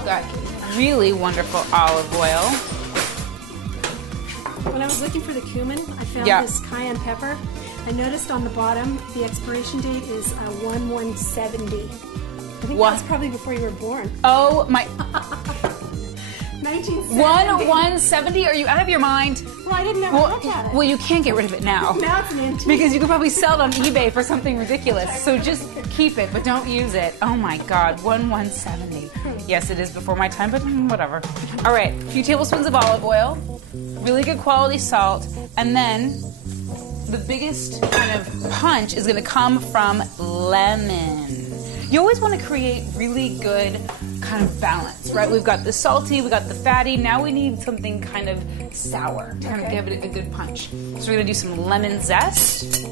We've got really wonderful olive oil. When I was looking for the cumin, I found this cayenne pepper. I noticed on the bottom the expiration date is 1/170. I think that's probably before you were born. Oh my! 1970. 1/170? Are you out of your mind? Well, I didn't ever look at it. Well, you can't get rid of it now. Now it's an antique. Because you could probably sell it on eBay for something ridiculous. So just keep it, but don't use it. Oh my God, 1/170. Yes, it is before my time, but whatever. All right, a few tablespoons of olive oil, really good quality salt, and then the biggest kind of punch is going to come from lemon. You always want to create really good kind of balance, right? We've got the salty, we've got the fatty. Now we need something kind of sour to kind of give it a good punch. So we're going to do some lemon zest.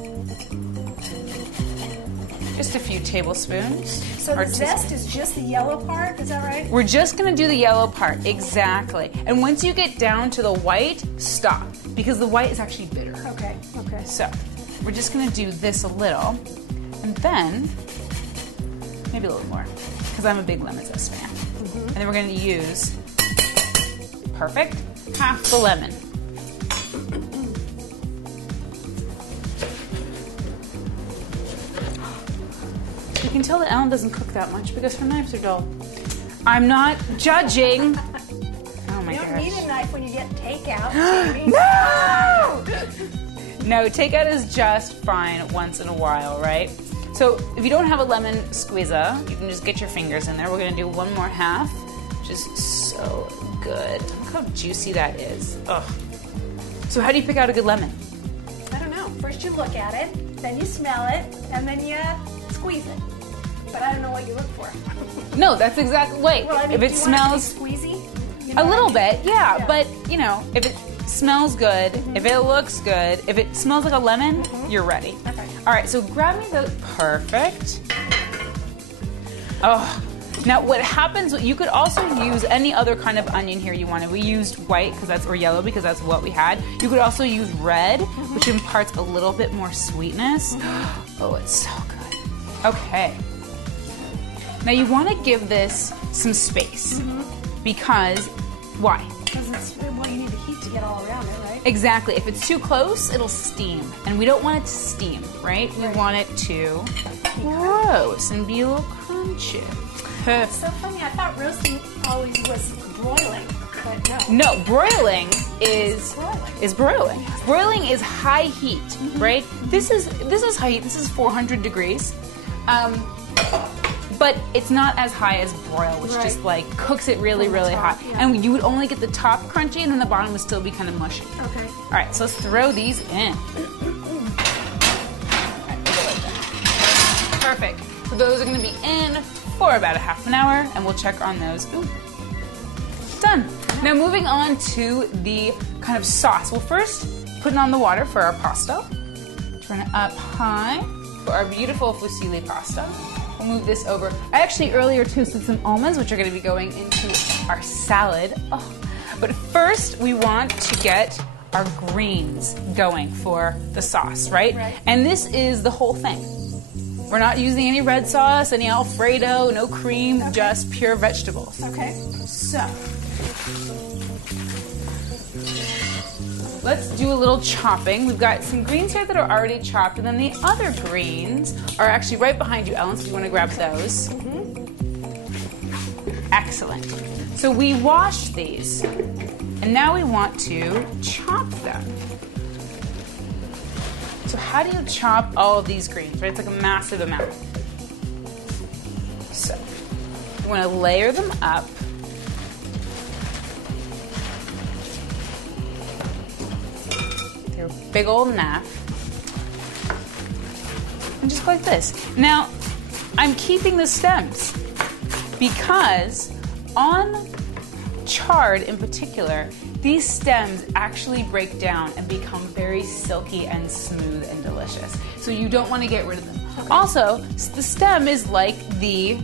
Just a few tablespoons. So the zest is just the yellow part, is that right? We're just going to do the yellow part, exactly. And once you get down to the white, stop, because the white is actually bitter. Okay, okay. So we're just going to do this a little, and then maybe a little more, because I'm a big lemon zest fan. And then we're going to use, perfect, half the lemon. You can tell that Ellen doesn't cook that much because her knives are dull. I'm not judging. Oh my gosh. You don't need a knife when you get takeout. No! No, takeout is just fine once in a while, right? So if you don't have a lemon squeezer, you can just get your fingers in there. We're going to do one more half, which is so good. Look how juicy that is. Ugh. So how do you pick out a good lemon? I don't know. First you look at it, then you smell it, and then you squeeze it. But I don't know what you look for. No, that's exactly. Wait, well, I mean, if it smells squeezy, a little bit, yeah. But you know, if it smells good, if it looks good, if it smells like a lemon, you're ready. Okay. All right, so grab me the perfect. Oh, now what happens? You could also use any other kind of onion here you wanted. We used white or yellow because that's what we had. You could also use red, which imparts a little bit more sweetness. Oh, it's so good. Okay. Now you want to give this some space because why? Because you need the heat to get all around it, right? Exactly. If it's too close, it'll steam, and we don't want it to steam, right? We want it to roast and be a little crunchy. It's so funny. I thought roasting always was broiling, but no. No, broiling is broiling. Broiling is high heat, right? This is high heat. This is 400 degrees. But it's not as high as broil, which just like cooks it really, really hot. Yeah. And you would only get the top crunchy, and then the bottom would still be kind of mushy. Okay. All right, so let's throw these in. Perfect. So those are going to be in for about a half an hour, and we'll check on those. Ooh. Done. Now moving on to the kind of sauce. Well, first, putting on the water for our pasta. Turn it up high for our beautiful fusilli pasta. We'll move this over. I actually earlier toasted some almonds, which are going to be going into our salad. Oh. But first, we want to get our greens going for the sauce, right? And this is the whole thing. We're not using any red sauce, any Alfredo, no cream, just pure vegetables. Okay. So, let's do a little chopping. We've got some greens here that are already chopped, and then the other greens are actually right behind you, Ellen, so you want to grab those. Excellent. So we washed these, and now we want to chop them. So how do you chop all of these greens, right? It's like a massive amount. So you want to layer them up. They're big old naff. And just like this. Now, I'm keeping the stems because on chard in particular, these stems actually break down and become very silky and smooth and delicious. So you don't want to get rid of them. Also, the stem is like the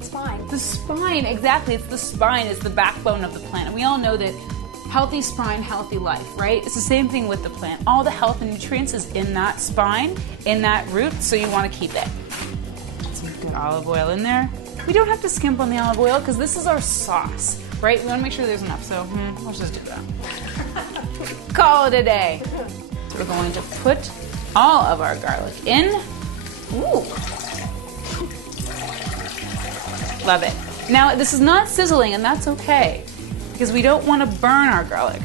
spine. The spine, exactly. It's the spine, it's the backbone of the plant. And we all know that healthy spine, healthy life, right? It's the same thing with the plant. All the health and nutrients is in that spine, in that root, so you want to keep it. Some good olive oil in there. We don't have to skimp on the olive oil because this is our sauce, right? We want to make sure there's enough, so let's just do that. Call it a day. So we're going to put all of our garlic in. Ooh. Love it. Now, this is not sizzling, and that's okay, because we don't want to burn our garlic.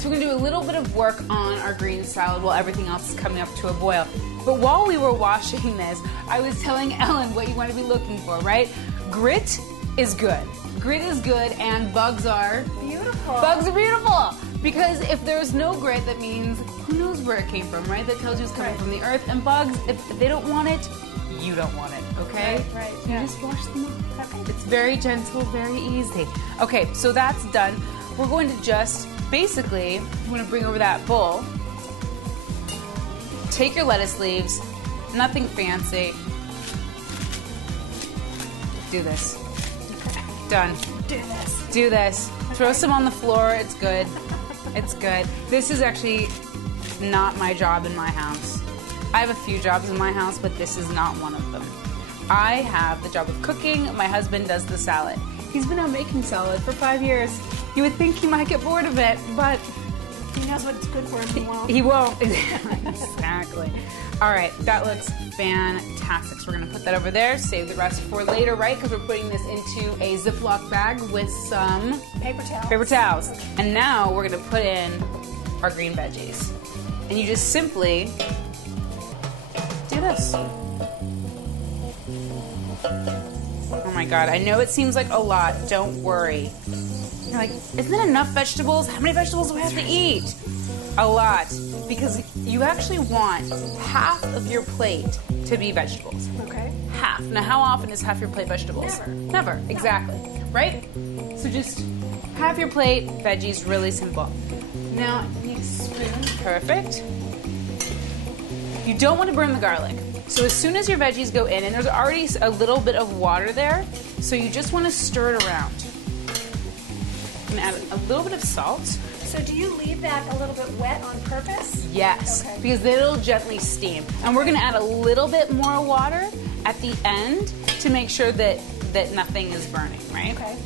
So we're going to do a little bit of work on our green salad while everything else is coming up to a boil. But while we were washing this, I was telling Ellen what you want to be looking for, right? Grit is good. Grit is good, and bugs are beautiful. Bugs are beautiful, because if there's no grit, that means who knows where it came from, right? That tells you it's coming from the earth. And bugs, if they don't want it, you don't want it, okay? Right. So you just wash them off. Okay. It's very gentle, very easy. Okay, so that's done. We're going to just basically, I'm going to bring over that bowl. Take your lettuce leaves, nothing fancy. Do this. Done. Do this. Do this. Okay. Throw some on the floor. It's good. It's good. This is actually not my job in my house. I have a few jobs in my house, but this is not one of them. I have the job of cooking. My husband does the salad. He's been out making salad for 5 years. You would think he might get bored of it, but he knows what's good for him. He won't. He won't. Exactly. All right, that looks fantastic. So we're going to put that over there, save the rest for later, right? Because we're putting this into a Ziploc bag with some paper towels. And now we're going to put in our green veggies. And you just simply do this. Oh my God, I know it seems like a lot. Don't worry. You're like, isn't it enough vegetables? How many vegetables do I have to eat? A lot. Because you actually want half of your plate to be vegetables. Okay. Half. Now, how often is half your plate vegetables? Never. Exactly. Right? So just half your plate, veggies, really simple. Now, you need a spoon. Perfect. You don't want to burn the garlic. So as soon as your veggies go in, and there's already a little bit of water there, so you just want to stir it around. And add a little bit of salt. So do you leave that a little bit wet on purpose? Yes, okay. Because then it'll gently steam. And we're going to add a little bit more water at the end to make sure that nothing is burning, right? Okay.